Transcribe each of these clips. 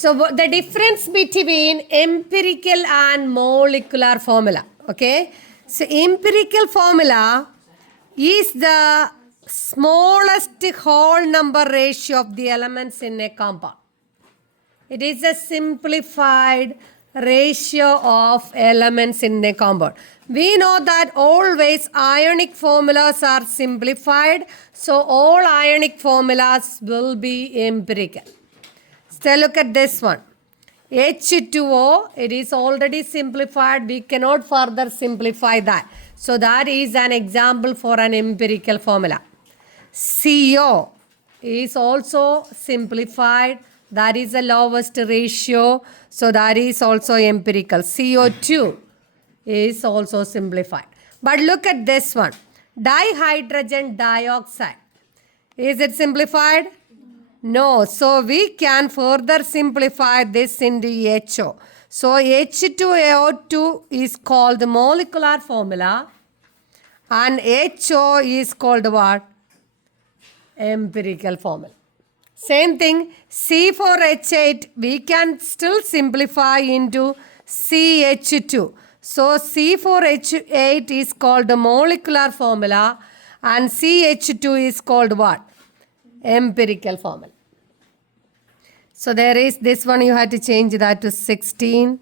So the difference between empirical and molecular formula. Okay. So empirical formula is the smallest whole number ratio of the elements in a compound. It is a simplified ratio of elements in a compound. We know that always ionic formulas are simplified. So all ionic formulas will be empirical. So look at this one. H2O, it is already simplified. We cannot further simplify that. So that is an example for an empirical formula. CO is also simplified. That is the lowest ratio. So that is also empirical. CO2 is also simplified. But look at this one. Dihydrogen dioxide. Is it simplified? No. So we can further simplify this into HO. So H2O2 is called the molecular formula. And HO is called what? Empirical formula. Same thing, C4H8, we can still simplify into CH2. So C4H8 is called the molecular formula and CH2 is called what? Empirical formula. So there is this one, you have to change that to 16,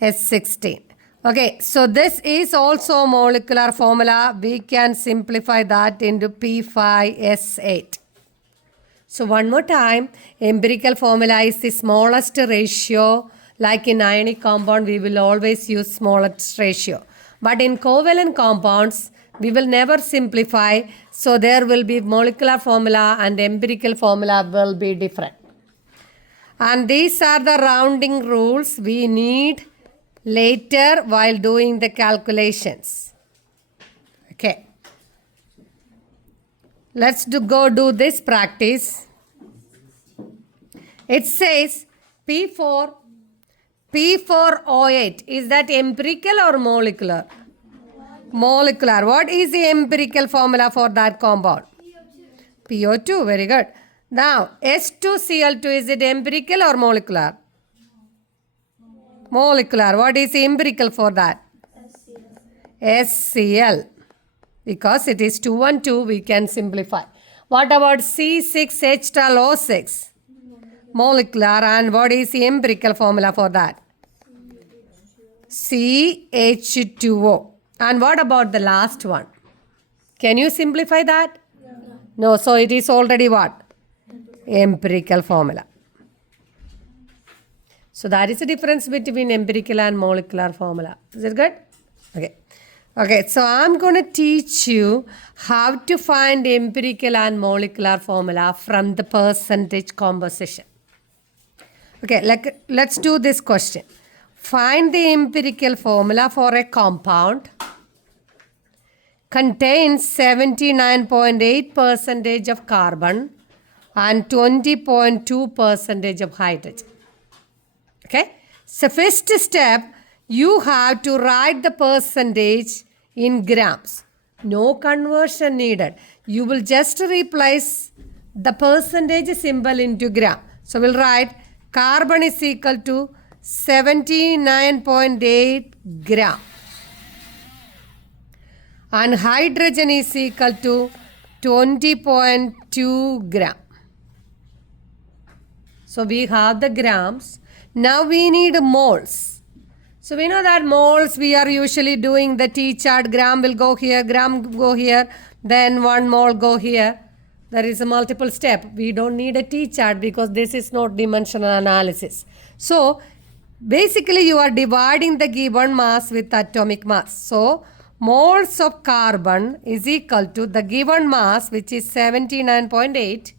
S16. Okay, so this is also molecular formula. We can simplify that into P5S8. So one more time, empirical formula is the smallest ratio. Like in ionic compound, we will always use smallest ratio. But in covalent compounds, we will never simplify. So there will be molecular formula and empirical formula will be different. And these are the rounding rules we need later while doing the calculations. Okay. Let's go do this practice. It says P4O8. Is that empirical or molecular? Molecular. What is the empirical formula for that compound? PO2. Very good. Now, S2Cl2, is it empirical or molecular? Molecular. What is empirical for that? SCl. Because it is 2 and 2, we can simplify. What about C6H12O6? Molecular. And what is the empirical formula for that? CH2O. And what about the last one? Can you simplify that? No. So it is already what? Empirical formula. So that is the difference between empirical and molecular formula. Is it good? Okay. Okay, so I'm going to teach you how to find empirical and molecular formula from the percentage composition. Okay, let's do this question. Find the empirical formula for a compound contains 79.8% of carbon and 20.2% of hydrogen. Okay, so first step, you have to write the percentage in grams. No conversion needed. You will just replace the percentage symbol into gram. So we'll write carbon is equal to 79.8 gram. And hydrogen is equal to 20.2 gram. So we have the grams. Now we need moles. So we know that moles, we are usually doing the T chart. Gram will go here, gram go here, then 1 mole go here. There is a multiple step. We don't need a T chart because this is not dimensional analysis. So basically you are dividing the given mass with atomic mass. So moles of carbon is equal to the given mass, which is 79.8,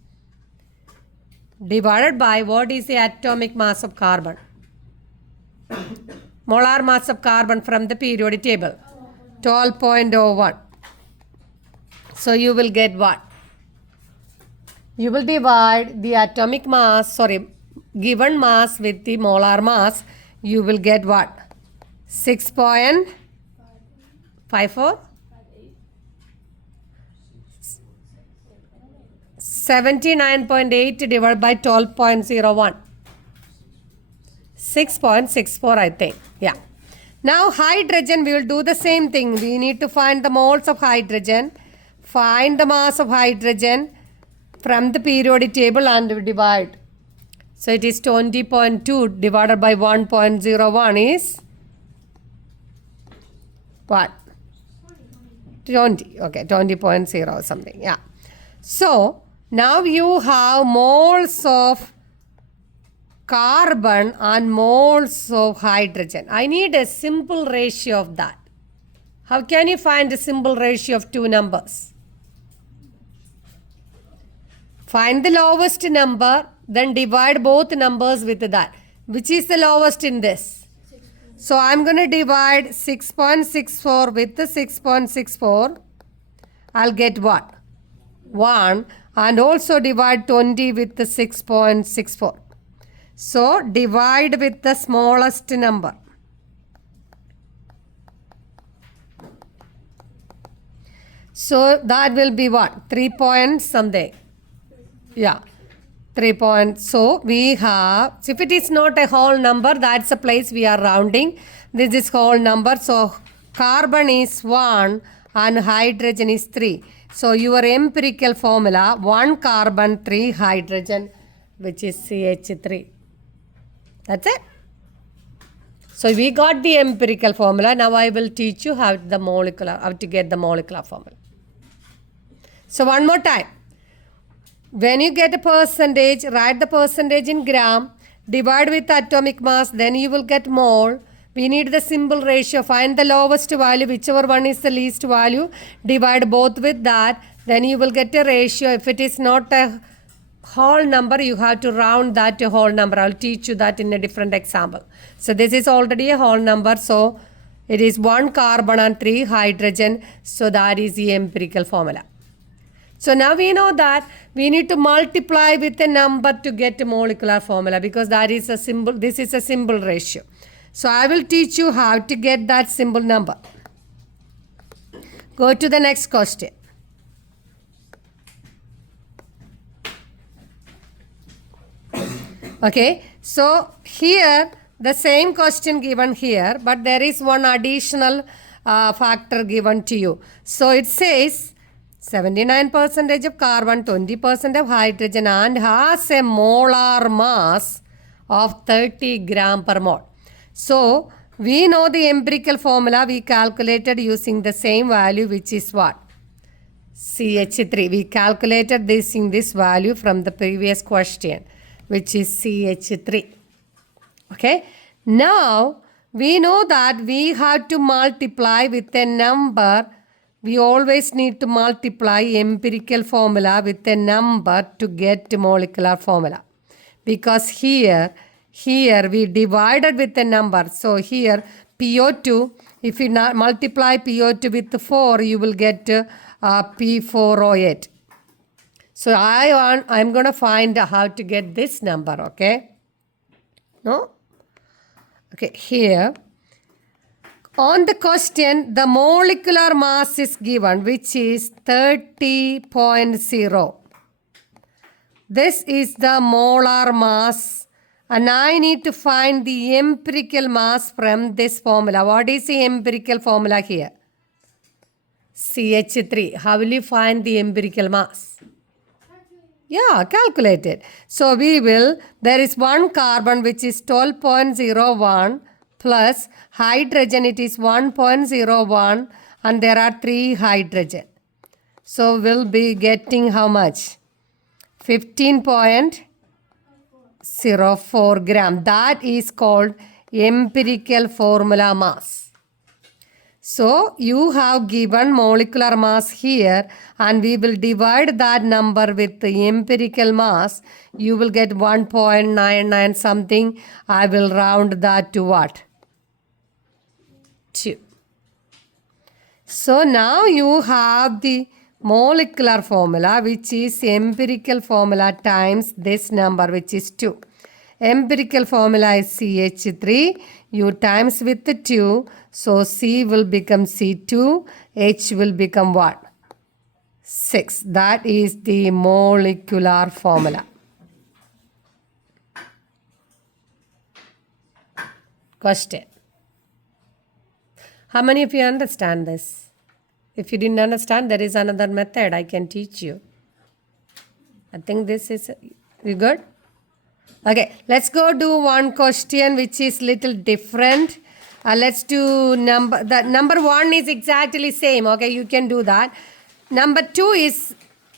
divided by what is the atomic mass of carbon? Molar mass of carbon from the periodic table, 12.01. So you will get what? You will divide the atomic mass, given mass with the molar mass. You will get what? 6.54? 79.8 divided by 12.01. 6.64, I think. Yeah. Now hydrogen, we will do the same thing. We need to find the moles of hydrogen, find the mass of hydrogen from the periodic table and divide. So it is 20.2 divided by 1.01 is what? 20. Okay, 20.0 something. Yeah. So now you have moles of carbon and moles of hydrogen. I need a simple ratio of that. How can you find a simple ratio of two numbers? Find the lowest number, then divide both numbers with that. Which is the lowest in this? So I'm going to divide 6.64 with the 6.64. I'll get what? 1. And also divide 20 with the 6.64. So divide with the smallest number. So that will be what? 3 point something. Yeah. 3 point. So we have, if it is not a whole number, that's a place we are rounding. This is whole number. So carbon is 1 and hydrogen is 3. So your empirical formula, 1 carbon, 3 hydrogen, which is CH3. That's it. So we got the empirical formula. Now I will teach you how to get the molecular formula. So one more time. When you get a percentage, write the percentage in gram, divide with atomic mass, then you will get mole. We need the simple ratio. Find the lowest value, whichever one is the least value. Divide both with that. Then you will get a ratio. If it is not a whole number, you have to round that to whole number. I'll teach you that in a different example. So this is already a whole number. So it is 1 carbon and 3 hydrogen. So that is the empirical formula. So now we know that we need to multiply with a number to get a molecular formula because that is a symbol. This is a symbol ratio. So I will teach you how to get that symbol number. Go to the next question. Okay, so here the same question given here, but there is one additional factor given to you. So it says 79% of carbon, 20% of hydrogen and has a molar mass of 30 gram per mole. So we know the empirical formula we calculated using the same value, which is what? CH3. We calculated this in this value from the previous question, which is CH3. Okay. Now we know that we have to multiply with a number. We always need to multiply empirical formula with a number to get molecular formula. Because here we divided with a number. So here PO2, if you multiply PO2 with 4, you will get P4O8. So I'm going to find how to get this number, okay? No? Okay, here. On the question, the molecular mass is given, which is 30.0. This is the molar mass. And I need to find the empirical mass from this formula. What is the empirical formula here? CH3. How will you find the empirical mass? Yeah, calculate it. So there is 1 carbon which is 12.01 plus hydrogen it is 1.01 and there are 3 hydrogen. So we'll be getting how much? 15.04 gram. That is called empirical formula mass. So you have given molecular mass here and we will divide that number with the empirical mass. You will get 1.99 something. I will round that to what? 2. So now you have the molecular formula, which is empirical formula times this number, which is 2. Empirical formula is CH3. You times with the 2. So C will become C2. H will become what? 6. That is the molecular formula. question. How many of you understand this? If you didn't understand, there is another method I can teach you. I think this is, you good? Okay, let's go do one question which is little different. Let's do number 1 is exactly same. Okay, you can do that. Number 2 is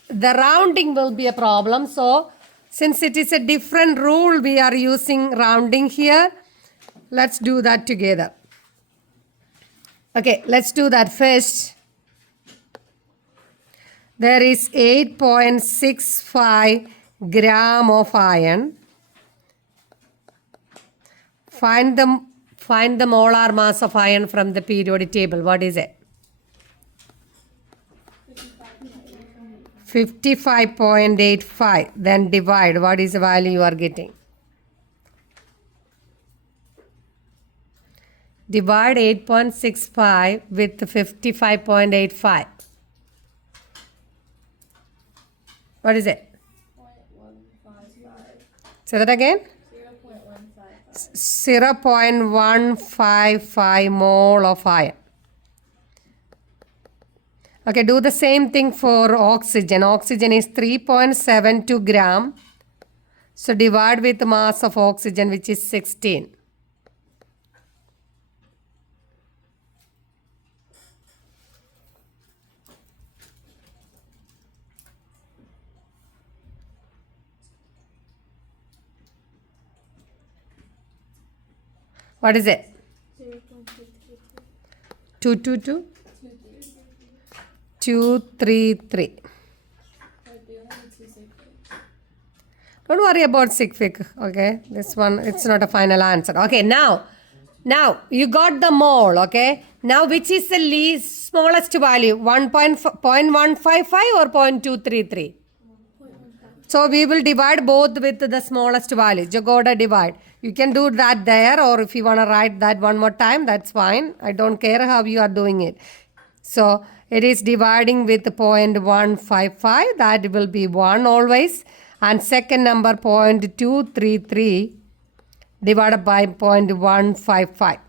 the rounding will be a problem. So since it is a different rule, we are using rounding here. Let's do that together. Okay, let's do that first. There is 8.65 gram of iron. Find the molar mass of iron from the periodic table. What is it? 55.85. Then divide. What is the value you are getting? Divide 8.65 with 55.85. What is it? 0.155. Say that again. 0.155 mole of iron. Okay, do the same thing for oxygen. Oxygen is 3.72 gram. So divide with the mass of oxygen, which is 16. What is it? 222? 233. Don't worry about sigfic. Okay, this one, it's not a final answer. Okay, now you got the mole. Okay, now which is the least smallest value? 1.155 or 0.233? So we will divide both with the smallest value. Jagoda divide. You can do that there, or if you want to write that one more time, that's fine. I don't care how you are doing it. So it is dividing with 0.155. That will be 1 always. And second number 0.233 divided by 0.155.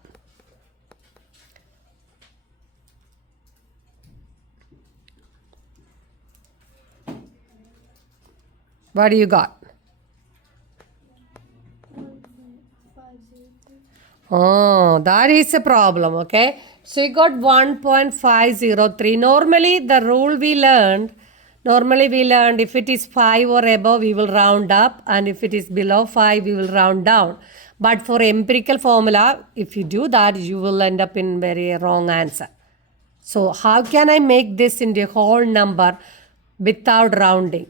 What do you got? Oh, that is a problem, okay? So you got 1.503. Normally the rule we learned if it is 5 or above, we will round up, and if it is below 5, we will round down. But for empirical formula, if you do that, you will end up in very wrong answer. So how can I make this into a whole number without rounding?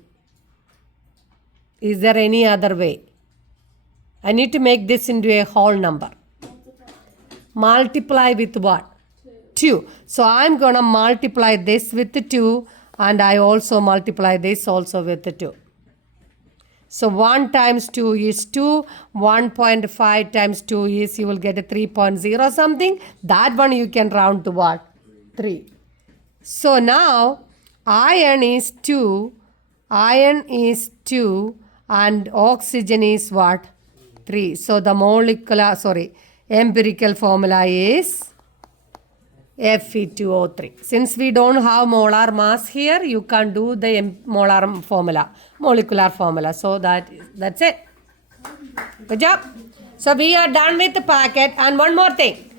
Is there any other way? I need to make this into a whole number. Multiply with what? 2. So I'm going to multiply this with 2, and I also multiply this also with 2. So 1 times 2 is 2. 1.5 times 2 is, you will get a 3.0 something. That one you can round to what? 3. So now iron is 2. Iron is 2. And oxygen is what? 3. So the empirical formula is Fe2O3. Since we don't have molar mass here, you can do the molecular formula. So that's it. Good job. So we are done with the packet. And one more thing.